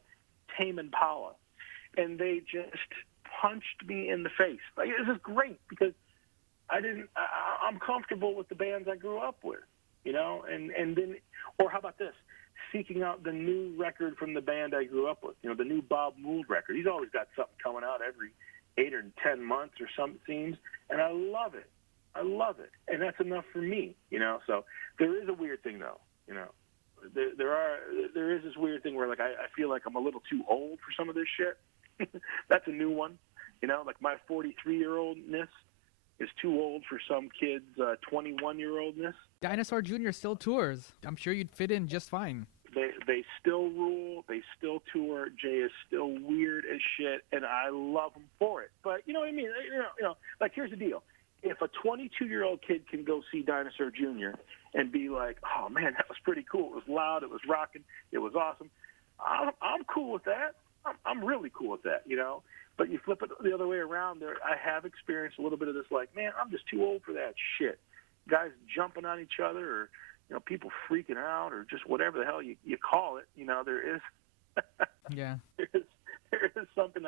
Tame Impala, and they just punched me in the face. This is great because I'm comfortable with the bands I grew up with, and then, or how about this? Seeking out the new record from the band I grew up with, the new Bob Mould record. He's always got something coming out every 8 or 10 months or something, it seems, and I love it. And that's enough for me, So there is a weird thing, though, There is this weird thing where, I feel like I'm a little too old for some of this shit. That's a new one, my 43-year-oldness is too old for some kid's 21-year-oldness. Dinosaur Jr. still tours. I'm sure you'd fit in just fine. They still rule. They still tour. Jay is still weird as shit, and I love him for it. But you know what I mean? Here's the deal. If a 22-year-old kid can go see Dinosaur Jr. and be like, oh, man, that was pretty cool. It was loud. It was rocking. It was awesome. I'm cool with that. I'm really cool with that, But you flip it the other way around there. I have experienced a little bit of this man, I'm just too old for that shit. Guys jumping on each other or, people freaking out or just whatever the hell you call it. There is yeah. there is something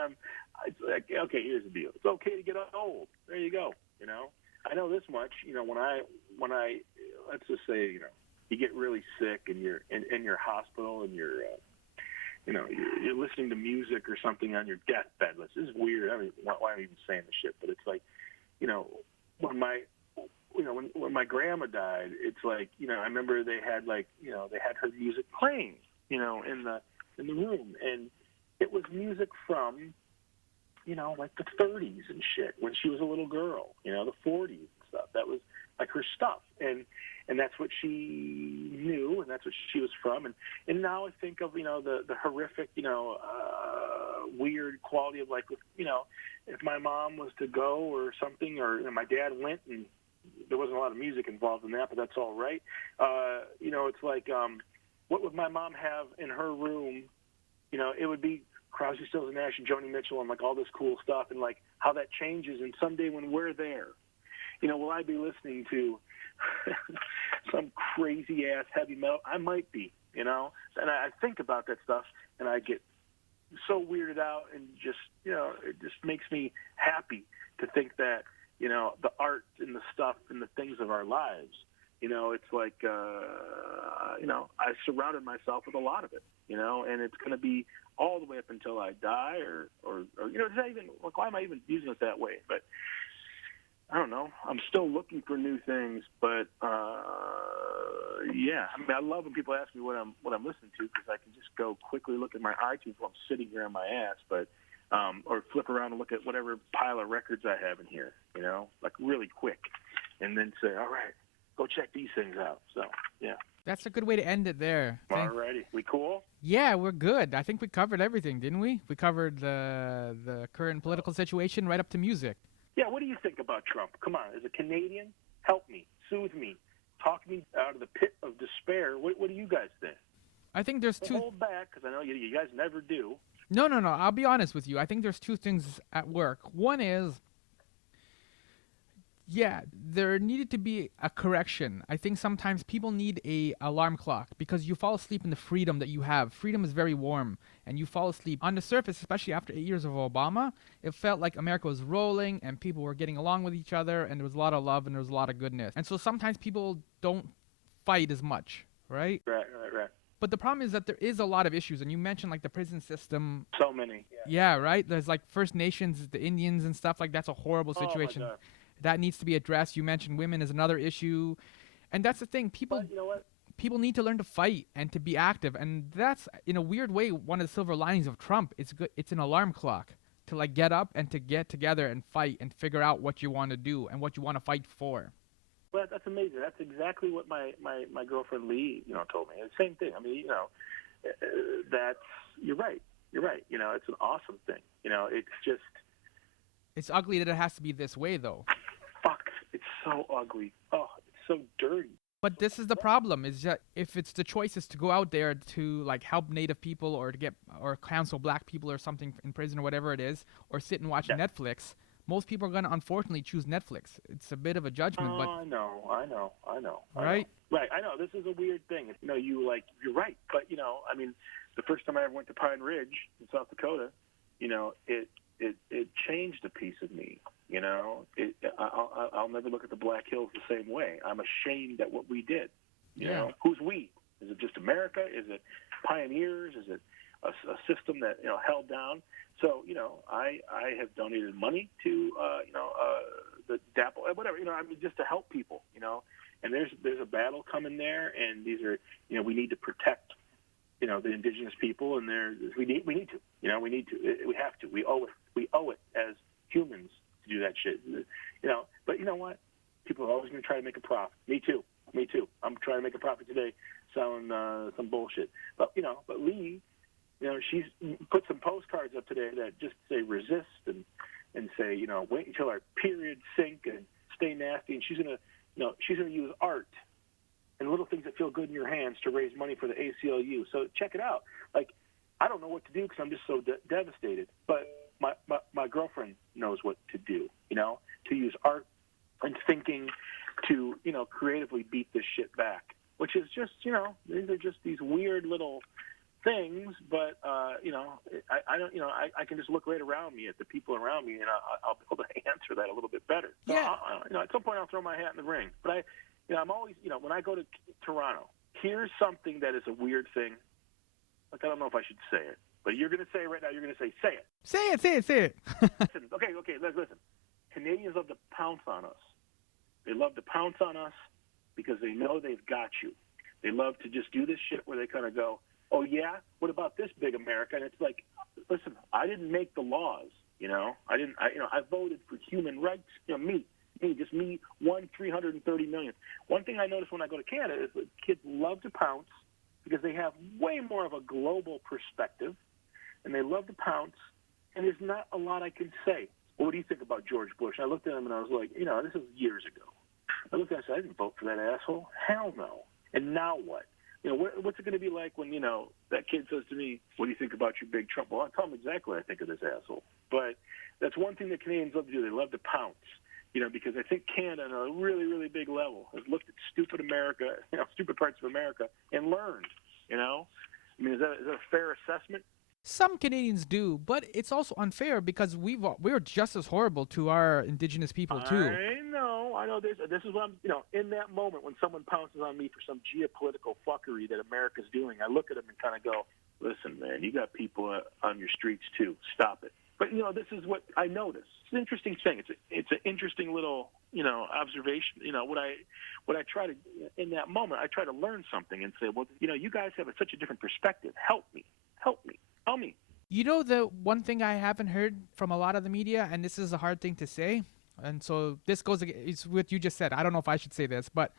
it's like, okay, here's the deal. It's okay to get old. There you go. I know this much, when I let's just say, you get really sick and you're in your hospital and you're you're listening to music or something on your deathbed. This is weird. I mean, why am I even saying this shit? But it's like, when my grandma died, it's like, I remember they had her music playing, in the room, and it was music from, the 30s and shit when she was a little girl, the 40s and stuff. That was like her stuff, and that's what she knew, and that's what she was from, and now I think of the horrific weird quality of if my mom was to go or something, or my dad went and there wasn't a lot of music involved in that, but that's all right. It's like what would my mom have in her room? It would be Crosby, Stills and Nash and Joni Mitchell and all this cool stuff, and how that changes. And someday when we're there, will I be listening to some crazy ass heavy metal? I might be, and I think about that stuff, and I get so weirded out, and just it just makes me happy to think that the art and the stuff and the things of our lives. It's like I surrounded myself with a lot of it, and it's going to be all the way up until I die, or it's not even why am I even using it that way? But I don't know. I'm still looking for new things, but yeah. I mean, I love when people ask me what I'm listening to, because I can just go quickly look at my iTunes while I'm sitting here on my ass, but or flip around and look at whatever pile of records I have in here, you know, like really quick, and then say, all right, go check these things out. So yeah. That's a good way to end it there. Alrighty, we cool? Yeah, we're good. I think we covered everything, didn't we? We covered the current political situation right up to music. Yeah, what do you think about Trump? Come on, as a Canadian, help me, soothe me, talk me out of the pit of despair. What do you guys think? I think there's two. Hold back, because I know you guys never do. No. I'll be honest with you. I think there's two things at work. One is, yeah, there needed to be a correction. I think sometimes people need a alarm clock, because you fall asleep in the freedom that you have. Freedom is very warm, and you fall asleep. On the surface, especially after 8 years of Obama, it felt like America was rolling and people were getting along with each other, and there was a lot of love and there was a lot of goodness. And so sometimes people don't fight as much, right? Right. But the problem is that there is a lot of issues, and you mentioned like the prison system. So many. Yeah, right? There's like First Nations, the Indians and stuff, like that's a horrible situation. Oh my God. That needs to be addressed. You mentioned women is another issue. And that's the thing. People But you know what? people need to learn to fight and to be active. And that's, in a weird way, one of the silver linings of Trump. It's an alarm clock to like get up and to get together and fight and figure out what you want to do and what you want to fight for. Well, that's amazing. That's exactly what my girlfriend Lee, told me. The same thing. I mean, that's you're right. You're right. It's an awesome thing. It's just It's ugly that it has to be this way, though. fuck. It's so ugly. Oh, it's so dirty. But this is the problem: is that if it's the choice is to go out there to like help Native people or to get or counsel Black people or something in prison or whatever it is, or sit and watch Netflix, most people are going to unfortunately choose Netflix. It's a bit of a judgment, but I know. Right? Right. I know. This is a weird thing. You're right. But I mean, the first time I ever went to Pine Ridge in South Dakota, it changed a piece of me. I'll never look at the Black Hills the same way. I'm ashamed at what we did. Who's we? Is it just America? Is it pioneers? Is it a system that held down? So I have donated money to the DAPL, whatever. Just to help people. And there's a battle coming there, and these are we need to protect the indigenous people, and we need to we have to we owe it as humans to do that shit. But you know what? People are always going to try to make a profit. Me too. I'm trying to make a profit today selling some bullshit. But Lee, she's put some postcards up today that just say resist and say, wait until our periods sink and stay nasty. And she's gonna use art and little things that feel good in your hands to raise money for the ACLU. So check it out. Like, I don't know what to do because I'm just so devastated. But my girlfriend knows what to do. To use art and thinking to creatively beat this shit back. Which is just these are just these weird little things, but I don't I can just look right around me at the people around me, and I'll be able to answer that a little bit better. So Yeah. At some point I'll throw my hat in the ring. But I'm always when I go to Toronto, here's something that is a weird thing. Like, I don't know if I should say it, but you're going to say it right now. You're going to say it. say it. Listen, okay. Listen. Canadians love to pounce on us. They love to pounce on us because they know they've got you. They love to just do this shit where they kind of go, oh, yeah? What about this big America? And it's like, listen, I didn't make the laws, I voted for human rights, me, 330 million. One thing I notice when I go to Canada is that kids love to pounce because they have way more of a global perspective, and they love to pounce, and there's not a lot I can say. Well, what do you think about George Bush? I looked at him, and I was like, this is years ago. I looked at him and said, I didn't vote for that asshole. Hell no. And now what? What's it going to be like when, that kid says to me, what do you think about your big Trump? Well, I'll tell him exactly what I think of this asshole. But that's one thing that Canadians love to do. They love to pounce, because I think Canada on a really, really big level has looked at stupid America, stupid parts of America and learned, is that a fair assessment? Some Canadians do, but it's also unfair because we're just as horrible to our Indigenous people too. I know. This is what I'm. In that moment when someone pounces on me for some geopolitical fuckery that America's doing, I look at them and kind of go, "Listen, man, you got people on your streets too. Stop it. But this is what I noticed. It's an interesting thing. It's an interesting little observation. What I try to in that moment, I try to learn something and say, well, you guys have such a different perspective. Help me, tell me. The one thing I haven't heard from a lot of the media, and this is a hard thing to say, and so this goes it's what you just said. I don't know if I should say this, but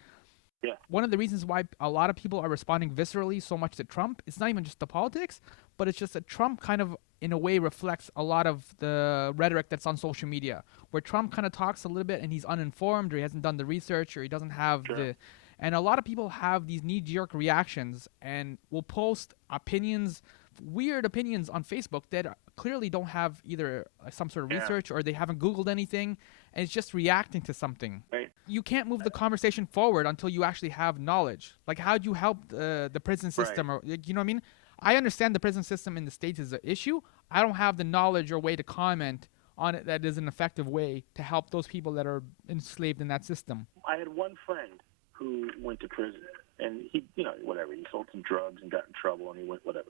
yeah. One of the reasons why a lot of people are responding viscerally so much to Trump, it's not even just the politics, but it's just that Trump kind of, in a way, reflects a lot of the rhetoric that's on social media, where Trump kind of talks a little bit and he's uninformed, or he hasn't done the research, or he doesn't have Sure. And a lot of people have these knee-jerk reactions and will post opinions, weird opinions on Facebook that clearly don't have either some sort of research or they haven't Googled anything, and it's just reacting to something. Right. You can't move the conversation forward until you actually have knowledge. Like, how do you help the prison system? Right. Or you know what I mean? I understand the prison system in the States is an issue. I don't have the knowledge or way to comment on it that is an effective way to help those people that are enslaved in that system. I had one friend who went to prison, and he, whatever, he sold some drugs and got in trouble, and he went whatever,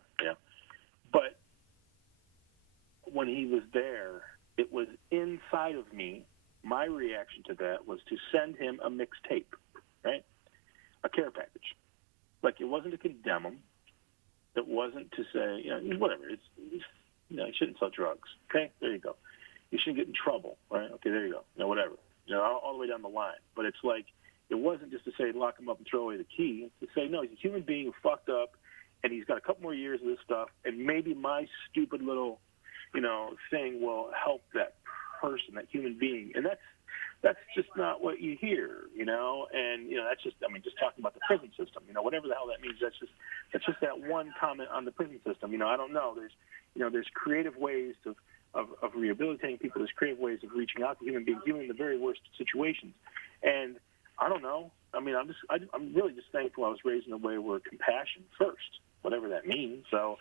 But when he was there, it was inside of me. My reaction to that was to send him a mixtape, right? A care package. Like, it wasn't to condemn him. It wasn't to say, whatever. You shouldn't sell drugs. Okay, there you go. You shouldn't get in trouble, right? Okay, there you go. Whatever. All the way down the line. But it's like, it wasn't just to say lock him up and throw away the key. It's to say, no, he's a human being who fucked up, and he's got a couple more years of this stuff, and maybe my stupid little, thing will help that person, that human being. And that's just not what you hear, and that's just, just talking about the prison system, whatever the hell that means. That's just that one comment on the prison system. I don't know. There's creative ways of rehabilitating people. There's creative ways of reaching out to human beings, even in the very worst situations. And I don't know. I'm really just thankful I was raised in a way where compassion first, whatever that means. So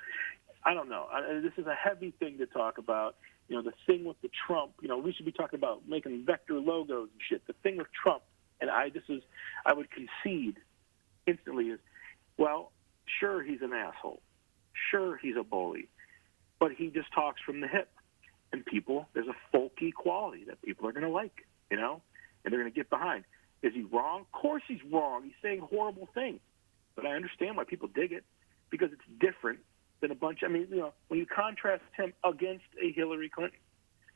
I don't know. This is a heavy thing to talk about. The thing with the Trump, we should be talking about making vector logos and shit. The thing with Trump, and I would concede instantly is, well, sure, he's an asshole. Sure, he's a bully. But he just talks from the hip. And there's a folky quality that people are going to like, and they're going to get behind. Is he wrong? Of course he's wrong. He's saying horrible things. But I understand why people dig it, because it's different than a bunch. When you contrast him against a Hillary Clinton,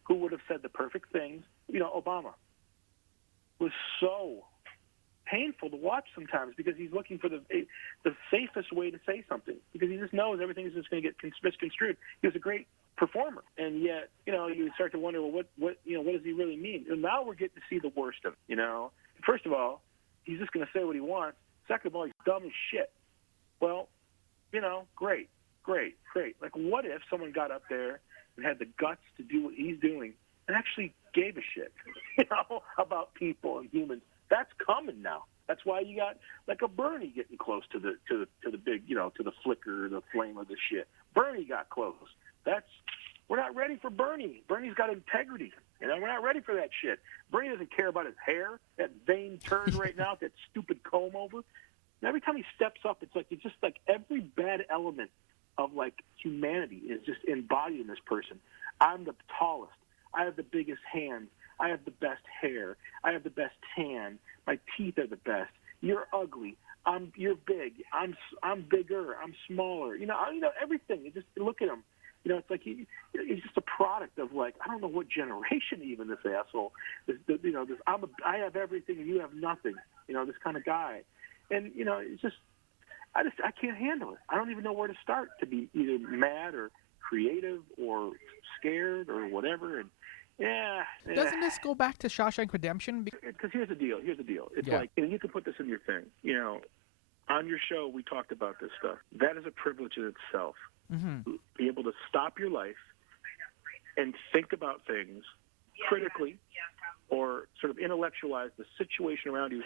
who would have said the perfect things, Obama was so painful to watch sometimes, because he's looking for the safest way to say something, because he just knows everything is just going to get misconstrued. He was a great performer, and yet, you start to wonder, well, what does he really mean? And now we're getting to see the worst of it, First of all, he's just going to say what he wants. Second of all, he's dumb as shit. Well, great. Like, what if someone got up there and had the guts to do what he's doing and actually gave a shit, about people and humans? That's coming now. That's why you got like a Bernie getting close to the big, to the flicker, the flame of the shit. Bernie got close. We're not ready for Bernie. Bernie's got integrity. We're not ready for that shit. Bernie doesn't care about his hair, that vain turd right now, that stupid comb over. And every time he steps up, it's just like every bad element of like humanity is just embodied in this person. I'm the tallest. I have the biggest hands. I have the best hair. I have the best tan. My teeth are the best. You're ugly. You're big. I'm bigger. I'm smaller. Everything. You just look at him. It's like he's just a product of, like, I don't know what generation even this asshole. I have everything and you have nothing. This kind of guy. And it's just I can't handle it. I don't even know where to start to be either mad or creative or scared or whatever. And doesn't this go back to Shawshank Redemption? Because here's the deal. It's like, you can put this in your thing. On your show, we talked about this stuff. That is a privilege in itself. Mm-hmm. Be able to stop your life and think about things critically, or sort of intellectualize the situation around you.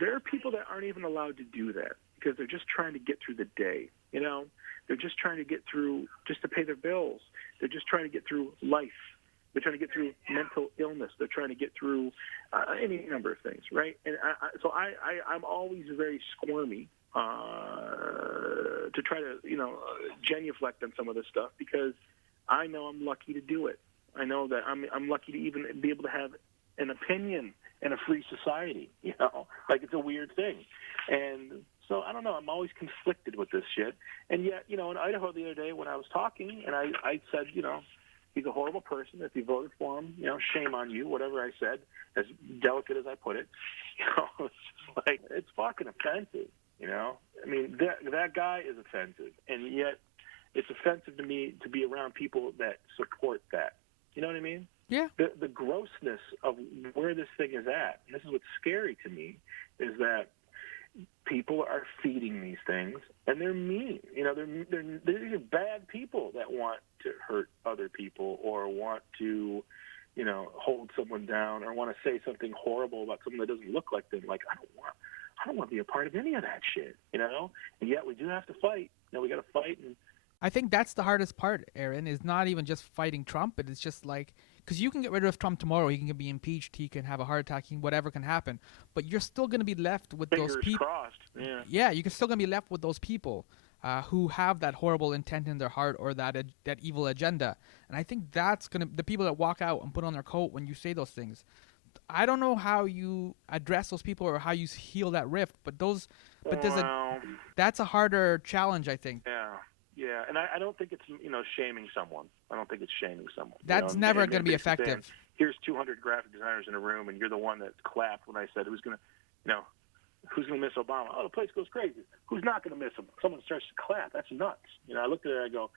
There are people that aren't even allowed to do that because they're just trying to get through the day. They're just trying to get through, just to pay their bills. They're just trying to get through life. They're trying to get through mental illness. They're trying to get through any number of things, right? And I'm always very squirmy to try to, genuflect on some of this stuff, because I know I'm lucky to do it. I know that I'm lucky to even be able to have an opinion in a free society. Like it's a weird thing. And so I don't know. I'm always conflicted with this shit. And yet, in Idaho the other day when I was talking, and I said, he's a horrible person. If you voted for him, shame on you. Whatever I said, as delicate as I put it, it's just like it's fucking offensive. I mean, that guy is offensive, and yet it's offensive to me to be around people that support that. You know what I mean? Yeah. The grossness of where this thing is at, and this is what's scary to me, is that people are feeding these things, and they're mean. They're bad people that want to hurt other people or want to, hold someone down or want to say something horrible about someone that doesn't look like them. Like, I don't want to be a part of any of that shit, And yet we do have to fight. We got to fight. And I think that's the hardest part, Aaron, is not even just fighting Trump, but it's just like, because you can get rid of Trump tomorrow, he can be impeached, he can have a heart attack, whatever can happen, but you're still going to be left with those people. Crossed. Yeah. Yeah, you're still going to be left with those people who have that horrible intent in their heart or that evil agenda. And I think that's going to, the people that walk out and put on their coat when you say those things. I don't know how you address those people or how you heal that rift, but that's a harder challenge, I think. Yeah, and I don't think it's shaming someone. I don't think it's shaming someone. That's never going to be effective. Here's 200 graphic designers in a room, and you're the one that clapped when I said who's going to miss Obama? Oh, the place goes crazy. Who's not going to miss him? Someone starts to clap. That's nuts. I looked at it. I go,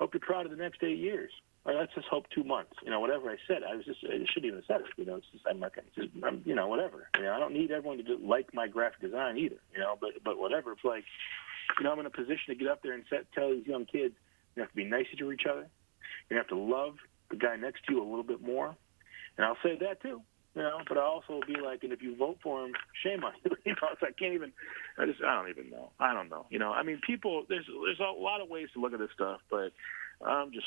hope you're proud of the next 8 years. Or let's just hope 2 months. Whatever I said, I shouldn't even have said it. It's just I'm not going to, whatever. I don't need everyone to like my graphic design either. But whatever. It's like, I'm in a position to get up there and tell these young kids, you have to be nicer to each other. You have to love the guy next to you a little bit more. And I'll say that too, but I'll also be like, and if you vote for him, shame on you. So I can't even, I don't even know. I don't know. I mean, people, there's a lot of ways to look at this stuff, but I'm just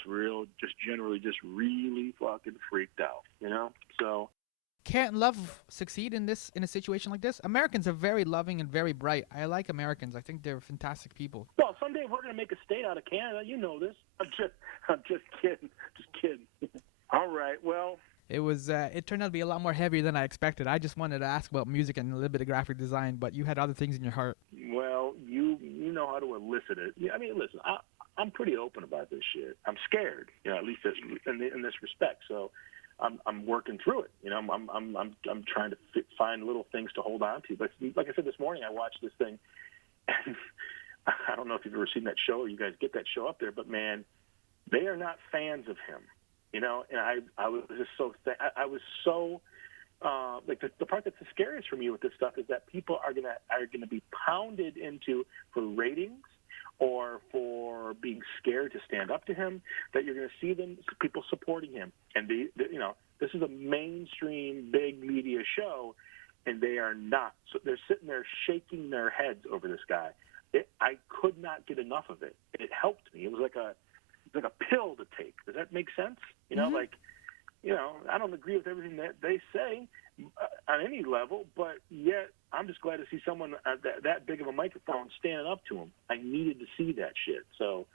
generally really fucking freaked out, So. Can't love succeed in a situation like this? Americans are very loving and very bright. I like Americans. I think they're fantastic people. Well, someday we're going to make a state out of Canada. You know this. I'm just kidding. Just kidding. All right. Well, it turned out to be a lot more heavier than I expected. I just wanted to ask about music and a little bit of graphic design, but you had other things in your heart. Well, you know how to elicit it. I mean, listen, I'm pretty open about this shit. I'm scared, at least in this respect. So. I'm working through it. I'm trying to find little things to hold on to. But like I said this morning, I watched this thing, and I don't know if you've ever seen that show or you guys get that show up there, but man, they are not fans of him. And I was just so I was so like the part that's the scariest for me with this stuff is that people are gonna be pounded into for ratings or for being scared to stand up to him, that you're going to see people supporting him. And, this is a mainstream big media show, and they are not. So they're sitting there shaking their heads over this guy. I could not get enough of it. It helped me. It was like a pill to take. Does that make sense? I don't agree with everything that they say on any level, but yet I'm just glad to see someone that big of a microphone standing up to him. I needed to see that shit. So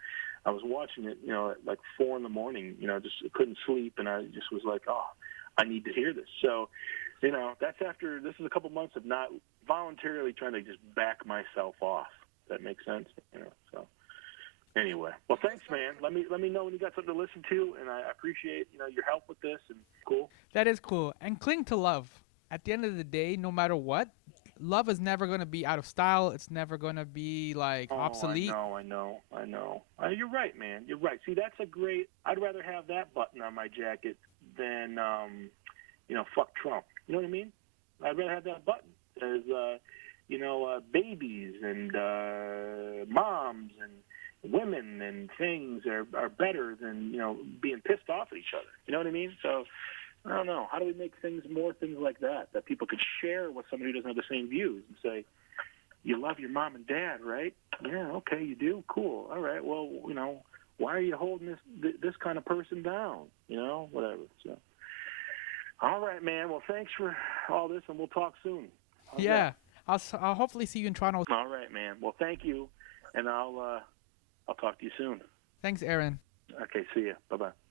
I was watching it, at like 4 in the morning, just couldn't sleep, and I just was like, oh, I need to hear this. So, that's after, this is a couple months of not voluntarily trying to just back myself off. Does that make sense? So. Anyway, well, thanks, man. Let me know when you got something to listen to, and I appreciate your help with this. And cool. That is cool. And cling to love. At the end of the day, no matter what, love is never going to be out of style. It's never going to be obsolete. I know. You're right, man. You're right. See, that's a great. I'd rather have that button on my jacket than fuck Trump. You know what I mean? I'd rather have that button as babies and moms and women and things are better than being pissed off at each other. You know what I mean? So I don't know. How do we make more things like that people could share with somebody who doesn't have the same views and say, you love your mom and dad, right? Yeah, okay, you do. Cool. All right. Well, why are you holding this kind of person down? Whatever. So all right, man. Well, thanks for all this, and we'll talk soon. Yeah. I'll hopefully see you in Toronto. All right, man. Well, thank you, and I'll talk to you soon. Thanks, Aaron. Okay, see ya. Bye-bye.